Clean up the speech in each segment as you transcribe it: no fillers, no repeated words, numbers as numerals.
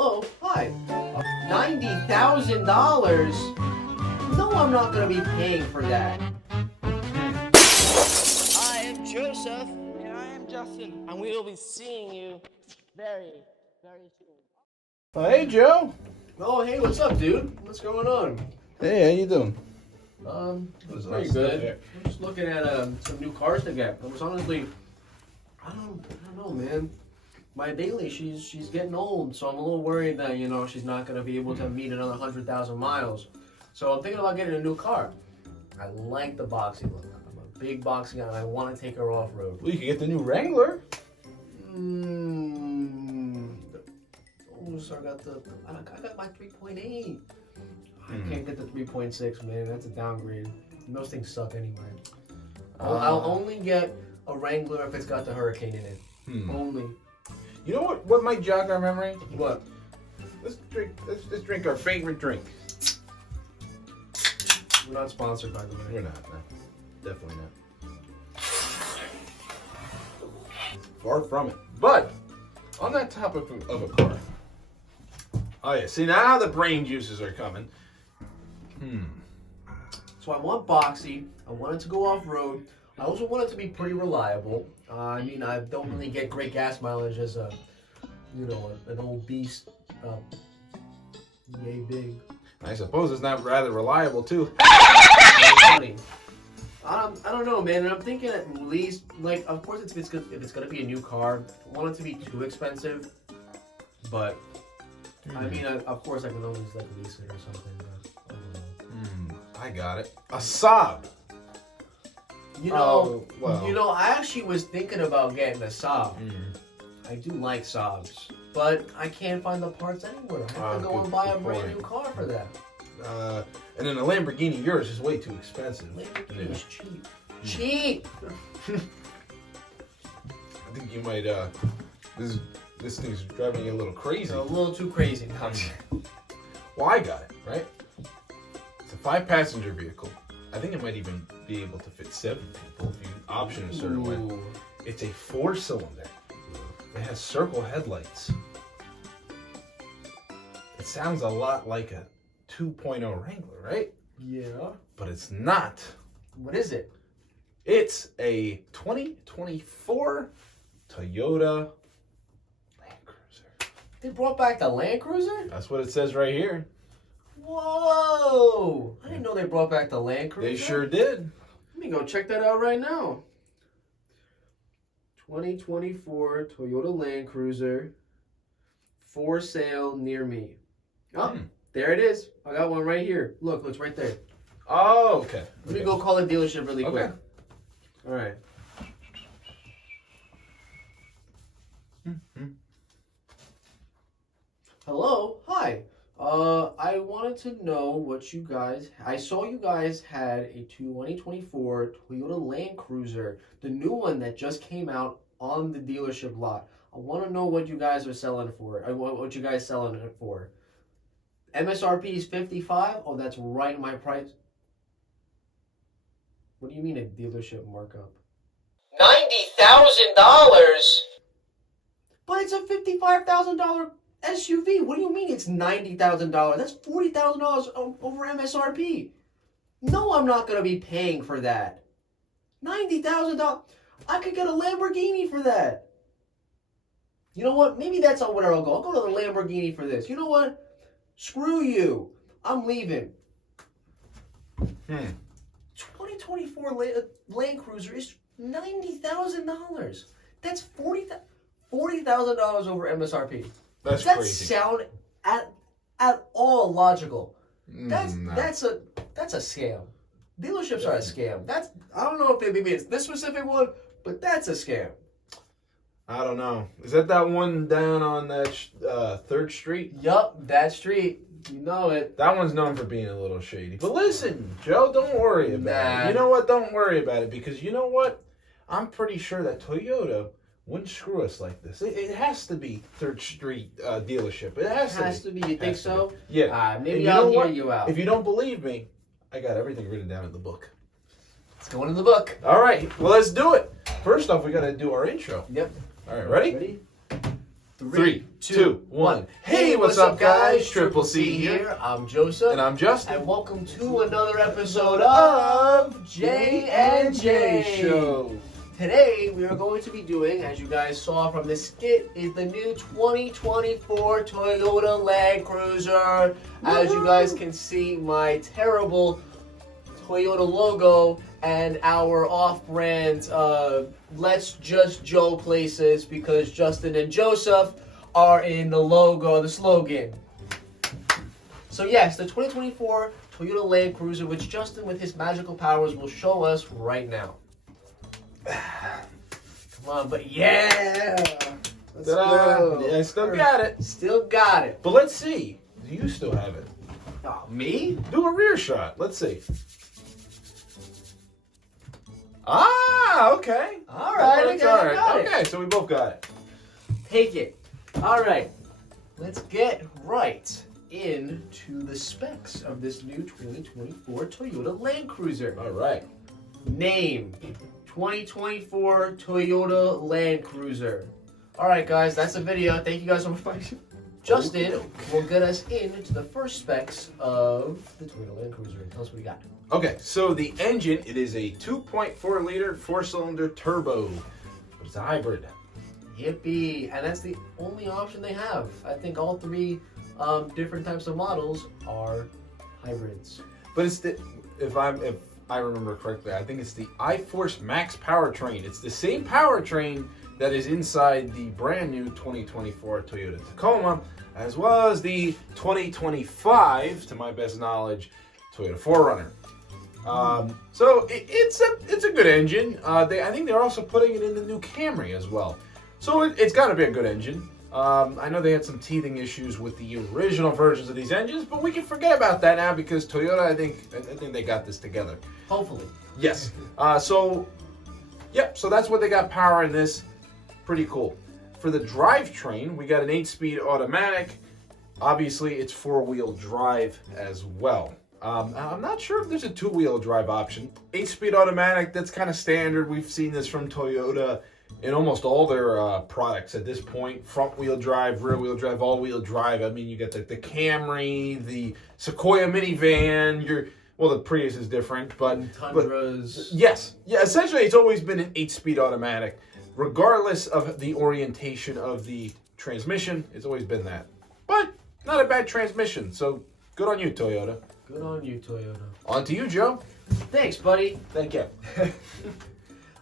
Hello? Hi. $90,000? No, I'm not going to be paying for that. I am Joseph. And I am Justin. And we will be seeing you very, very soon. Oh, hey, Joe. Oh, hey, what's up, dude? What's going on? Hey, how you doing? Pretty good. I'm just looking at some new cars to get. I was honestly, I don't know, man. My Bailey, she's getting old, so I'm a little worried that she's not gonna be able to meet another 100,000 miles. So I'm thinking about getting a new car. I like the boxy look. I'm a big boxy guy, and I want to take her off road. Well, you can get the new Wrangler. So I got my 3.8. I can't get the 3.6, man. That's a downgrade. Those things suck anyway. I'll only get a Wrangler if it's got the Hurricane in it. Only. You know what might jog our memory? What? Let's just drink our favorite drink. We're not sponsored, by the way. We're not. No. Definitely not. Far from it. But on that topic of a car. Oh yeah. See, now the brain juices are coming. So I want boxy. I want it to go off road. I also want it to be pretty reliable. I mean, I don't really get great gas mileage as an old beast. Yay big. I suppose it's not rather reliable too. I don't know, man. And I'm thinking at least, like, of course, if it's gonna be a new car, I don't want it to be too expensive. But I mean, of course, I can always lease it or something. But I don't know. I got it. A Saab. I actually was thinking about getting a Saab. I do like Saabs, but I can't find the parts anywhere. I have to go and buy a brand new car for that. And then a Lamborghini, yours is way too expensive. Lamborghini is cheap. Cheap! I think you might, this thing's driving you a little crazy. A little too crazy now. Well, I got it, right? It's a 5-passenger vehicle. I think it might even be able to fit 7 people if you option a certain way. It's a 4-cylinder. It has circle headlights. It sounds a lot like a 2.0 Wrangler, right? Yeah. But it's not. What is it? It's a 2024 Toyota Land Cruiser. They brought back the Land Cruiser? That's what it says right here. Whoa! I didn't know they brought back the Land Cruiser. They sure did. Let me go check that out right now. 2024 Toyota Land Cruiser. For sale near me. Oh, there it is. I got one right here. Look, it's right there. Oh, okay. Let me go call the dealership really quick. All right. Hello. Hi. I wanted to know what you guys... I saw you guys had a 2024 Toyota Land Cruiser. The new one that just came out on the dealership lot. I want to know what you guys are selling for. What you guys selling it for. MSRP is $55. Oh, that's right in my price. What do you mean a dealership markup? $90,000. But it's a $55,000 SUV. What do you mean it's $90,000? That's $40,000 over MSRP. No, I'm not gonna be paying for that. $90,000. I could get a Lamborghini for that. You know what? Maybe that's not where I'll go. I'll go to the Lamborghini for this. You know what? Screw you. I'm leaving. 2024 Land Cruiser is $90,000. That's $40,000 over MSRP. That's Does that crazy. sound at all logical? That's a scam. Dealerships are a scam. I don't know if maybe it's this specific one, but that's a scam. I don't know. Is that one down on that 3rd Street? Yup, that street. You know it. That one's known for being a little shady. But listen, Joe, don't worry about it. You know what? Don't worry about it, because you know what? I'm pretty sure that Toyota wouldn't screw us like this. It has to be 3rd Street dealership. It has to be. You think so? Yeah. Maybe I'll hear you out. If you don't believe me, I got everything written down in the book. It's going in the book. All right. Well, let's do it. First off, we got to do our intro. Yep. All right. Ready? Ready? 3, 2, 1. Hey, what's up, guys? Triple C here. I'm Joseph. And I'm Justin. And welcome to another episode of J and J Show. Today we are going to be doing, as you guys saw from the skit, is the new 2024 Toyota Land Cruiser. As you guys can see, my terrible Toyota logo and our off-brand Let's Just Joe places because Justin and Joseph are in the logo, the slogan. So yes, the 2024 Toyota Land Cruiser, which Justin with his magical powers will show us right now. Come on, but yeah! Let's go. Yeah, I still got it. Still got it. But let's see. Do you still have it? Oh, me? Do a rear shot. Let's see. Ah, okay. All right, I got it. Okay, so we both got it. Take it. All right, let's get right into the specs of this new 2024 Toyota Land Cruiser. All right. Name, 2024 Toyota Land Cruiser. All right, guys, that's the video. Thank you guys so much for watching. Justin will get us into the first specs of the Toyota Land Cruiser. Tell us what you got. Okay, so the engine, it is a 2.4 liter 4-cylinder turbo. But it's a hybrid. Yippee! And that's the only option they have. I think all three different types of models are hybrids. But it's the, if I remember correctly, I think it's the iForce Max powertrain. It's the same powertrain that is inside the brand new 2024 Toyota Tacoma, as well as the 2025, to my best knowledge, Toyota 4Runner. So it's a good engine. I think they're also putting it in the new Camry as well. So it's got to be a good engine. I know they had some teething issues with the original versions of these engines, but we can forget about that now because Toyota, I think they got this together. Hopefully. Yes. So that's what they got power in this. Pretty cool. For the drivetrain, we got an 8-speed automatic. Obviously, it's 4-wheel drive as well. I'm not sure if there's a 2-wheel drive option. 8-speed automatic, that's kind of standard. We've seen this from Toyota in almost all their products at this point. Front-wheel drive, rear-wheel drive, all-wheel drive. I mean, you get the Camry, the Sequoia minivan, well, the Prius is different, but Tundras. Yes. Yeah, essentially, it's always been an 8-speed automatic. Regardless of the orientation of the transmission, it's always been that. But not a bad transmission, so good on you, Toyota. Good on you, Toyota. On to you, Joe. Thanks, buddy. Thank you.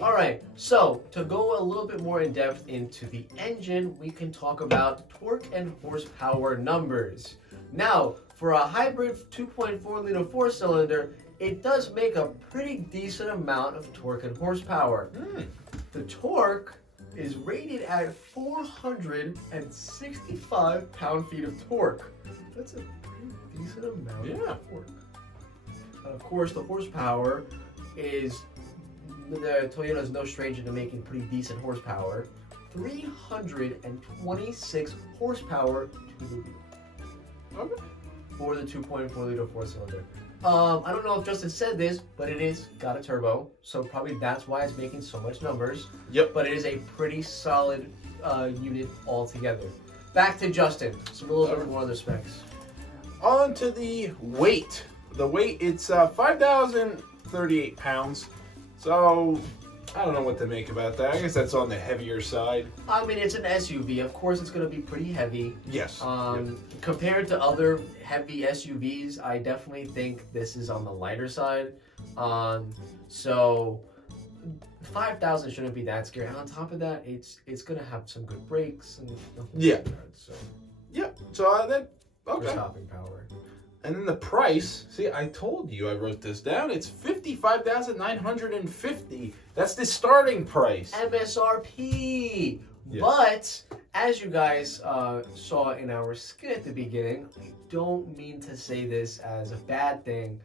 All right, so to go a little bit more in depth into the engine, we can talk about torque and horsepower numbers. Now, for a hybrid 2.4 liter 4-cylinder, it does make a pretty decent amount of torque and horsepower. The torque is rated at 465 pound-feet of torque. That's a pretty decent amount of torque. And of course, the horsepower is, the Toyota is no stranger to making pretty decent horsepower. 326 horsepower to the wheel. Okay. For the 2.4 liter 4-cylinder. I don't know if Justin said this, but it is got a turbo, so probably that's why it's making so much numbers. Yep. But it is a pretty solid unit altogether. Back to Justin. Some a little bit more other specs. On to the weight. The weight, it's 5,038 pounds. So I don't know what to make about that. I guess that's on the heavier side. I mean, it's an SUV. Of course, it's going to be pretty heavy. Yes. Compared to other heavy SUVs, I definitely think this is on the lighter side. So 5,000 shouldn't be that scary. And on top of that, it's going to have some good brakes and So okay. stopping power. And then the price, see, I told you I wrote this down. It's $55,950. That's the starting price. MSRP. Yes. But as you guys saw in our skit at the beginning, I don't mean to say this as a bad thing,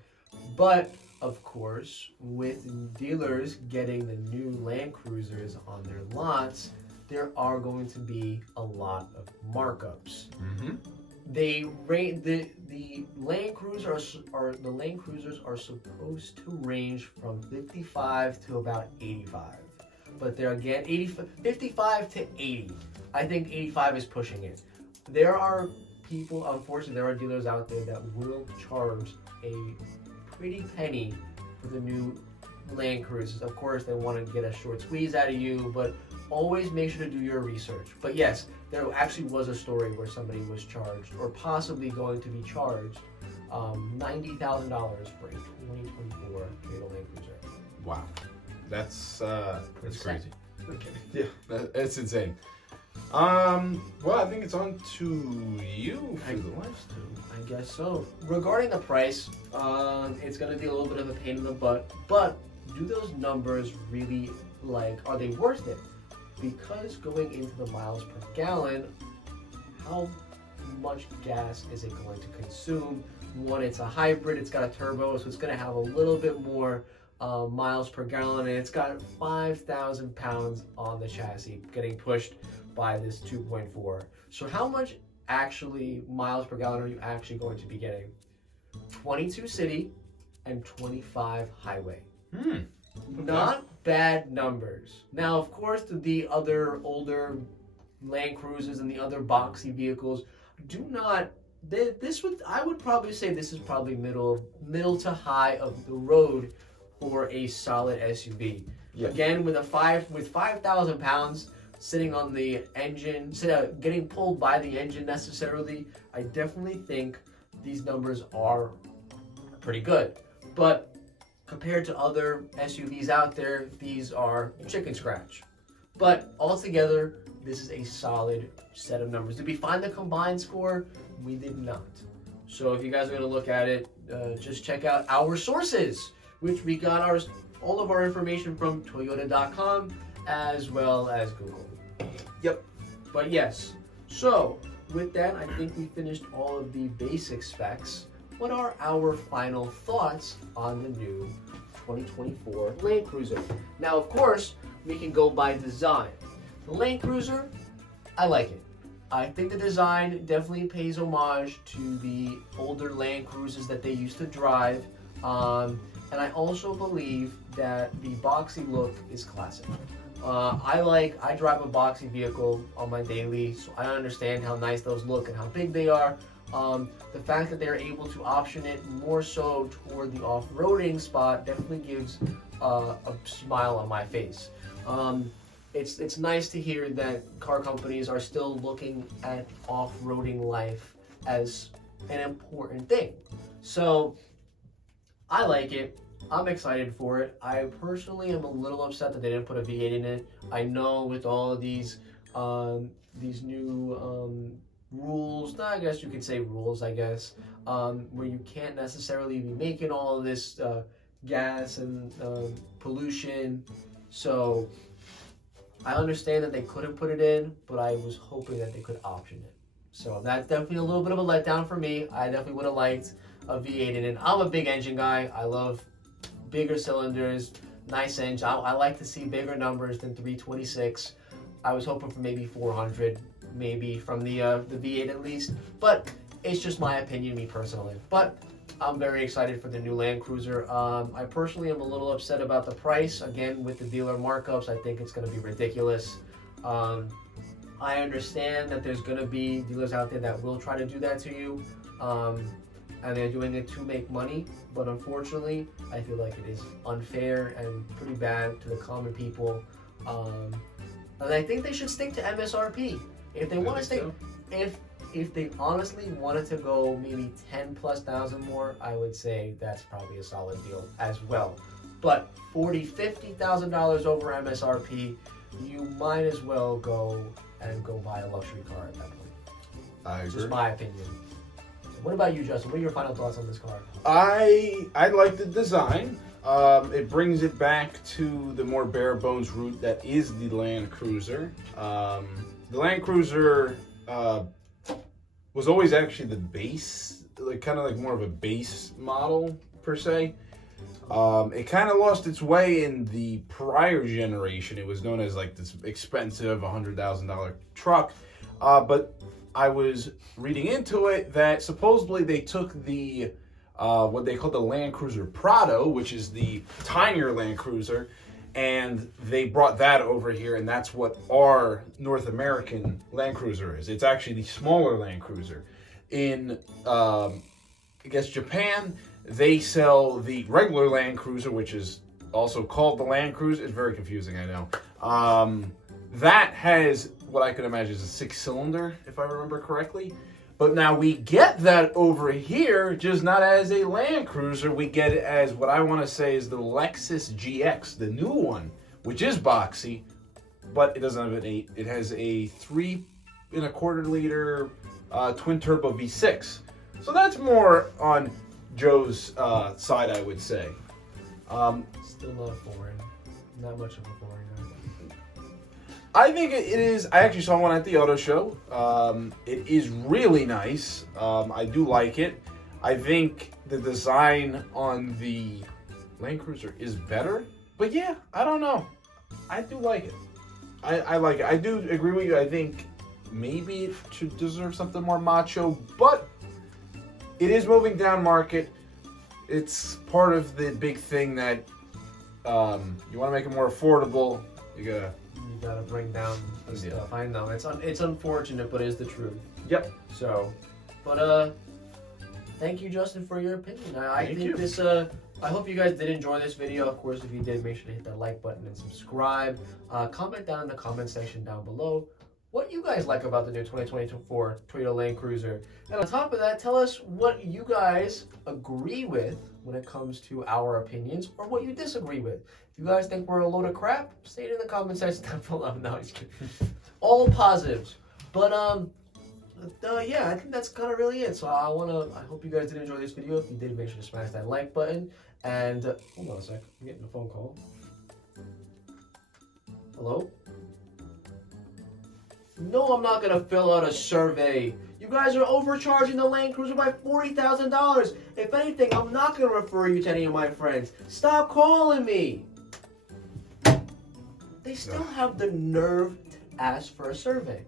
but of course, with dealers getting the new Land Cruisers on their lots, there are going to be a lot of markups. Mm-hmm. They rate the Land Cruisers are supposed to range from 55 to about 85. but they're again 55 to 80. I think 85 is pushing it. There are people, unfortunately, there are dealers out there that will charge a pretty penny for the new Land Cruisers. Of course, they want to get a short squeeze out of you, but always make sure to do your research. But yes, there actually was a story where somebody was charged, or possibly going to be charged, $90,000 for a 2024 Toyota Land Cruiser. Wow, that's crazy. Okay. Yeah, that's insane. Well, I think it's on to you for the last two. I guess so. Regarding the price, it's going to be a little bit of a pain in the butt, but do those numbers really, are they worth it? Because going into the miles per gallon, how much gas is it going to consume? One, it's a hybrid, it's got a turbo, so it's going to have a little bit more miles per gallon, and it's got 5,000 pounds on the chassis getting pushed by this 2.4. So how much actually miles per gallon are you actually going to be getting? 22 city and 25 highway. Not bad numbers. Now, of course, the other older Land Cruisers and the other boxy vehicles do not. I would probably say this is probably middle to high of the road for a solid SUV. Yeah. Again, with 5,000 pounds sitting on the engine, getting pulled by the engine necessarily, I definitely think these numbers are pretty good. But compared to other SUVs out there, these are chicken scratch. But altogether, this is a solid set of numbers. Did we find the combined score? We did not. So if you guys are going to look at it, just check out our sources, which we got all of our information from Toyota.com as well as Google. Yep. But yes, so with that, I think we finished all of the basic specs. What are our final thoughts on the new 2024 Land Cruiser? Now, of course, we can go by design. The Land Cruiser, I like it. I think the design definitely pays homage to the older Land Cruisers that they used to drive. And I also believe that the boxy look is classic. I drive a boxy vehicle on my daily, so I understand how nice those look and how big they are. The fact that they're able to option it more so toward the off-roading spot definitely gives a smile on my face. It's nice to hear that car companies are still looking at off-roading life as an important thing. So I like it. I'm excited for it. I personally am a little upset that they didn't put a V8 in it. I know with all of these new rules, I guess you could say rules, where you can't necessarily be making all of this gas and pollution. So I understand that they couldn't put it in, but I was hoping that they could option it. So that's definitely a little bit of a letdown for me. I definitely would have liked a V8 in it. I'm a big engine guy. I love bigger cylinders, nice engine. I like to see bigger numbers than 326. I was hoping for maybe 400, maybe from the V8 at least. But it's just my opinion, me personally. But I'm very excited for the new Land Cruiser. I personally am a little upset about the price. Again, with the dealer markups, I think it's going to be ridiculous. I understand that there's going to be dealers out there that will try to do that to you. And they're doing it to make money, but unfortunately, I feel like it is unfair and pretty bad to the common people. And I think they should stick to MSRP. If they want to stay, if they honestly wanted to go maybe 10,000+ more, I would say that's probably a solid deal as well. But $40,000-$50,000 over MSRP, you might as well go buy a luxury car at that point. I agree. Just my opinion. What about you, Justin? What are your final thoughts on this car? I like the design. It brings it back to the more bare bones route that is the Land Cruiser. The Land Cruiser was always actually the base, kind of like more of a base model per se. It kind of lost its way in the prior generation. It was known as like this expensive $100,000 truck, but I was reading into it that supposedly they took the what they call the Land Cruiser Prado, which is the tinier Land Cruiser, and they brought that over here, and that's what our North American Land Cruiser is. It's actually the smaller Land Cruiser. In, I guess, Japan, they sell the regular Land Cruiser, which is also called the Land Cruiser. It's very confusing, I know. That has what I could imagine is a 6-cylinder, if I remember correctly. But now we get that over here, just not as a Land Cruiser. We get it as what I want to say is the Lexus GX, the new one, which is boxy, but it doesn't have an 8. It has a 3.25 liter twin turbo V6. So that's more on Joe's side, I would say. Still not foreign. Not much of a foreign. I think it is. I actually saw one at the auto show. It is really nice. I do like it. I think the design on the Land Cruiser is better. But yeah, I don't know. I do like it. I like it. I do agree with you. I think maybe it should deserve something more macho. But it is moving down market. It's part of the big thing that you want to make it more affordable. You gotta bring down the stuff. I know it's unfortunate, but it's the truth. Yep. So, but thank you, Justin, for your opinion. I think this. I hope you guys did enjoy this video. Of course, if you did, make sure to hit that like button and subscribe. Comment down in the comment section down below what you guys like about the new 2024 Toyota Land Cruiser. And on top of that, tell us what you guys agree with when it comes to our opinions, or what you disagree with. If you guys think we're a load of crap, say it in the comment section down below. No, just kidding. All positives. But yeah, I think that's kind of really it. So I hope you guys did enjoy this video. If you did, make sure to smash that like button. And hold on a sec, I'm getting a phone call. Hello? No, I'm not gonna fill out a survey. You guys are overcharging the Land Cruiser by $40,000. If anything, I'm not gonna refer you to any of my friends. Stop calling me. They still have the nerve to ask for a survey.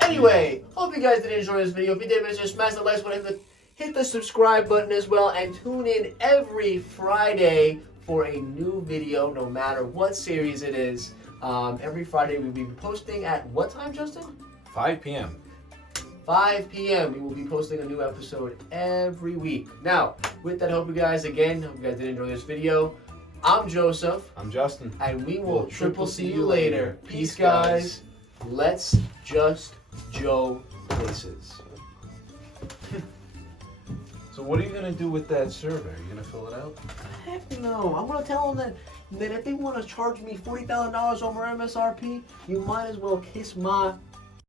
Anyway, hope you guys did enjoy this video. If you did, make sure to smash the like button, hit the subscribe button as well, and tune in every Friday for a new video, no matter what series it is. Every Friday we'll be posting at what time, Justin? 5 p.m. 5 p.m. We will be posting a new episode every week. Now, with that, hope you guys did enjoy this video. I'm Joseph. I'm Justin. And we will triple see you later. Peace, guys. Let's just Joe places. So what are you going to do with that survey? Are you going to fill it out? Heck no. I'm going to tell them that if they want to charge me $40,000 over MSRP, you might as well kiss my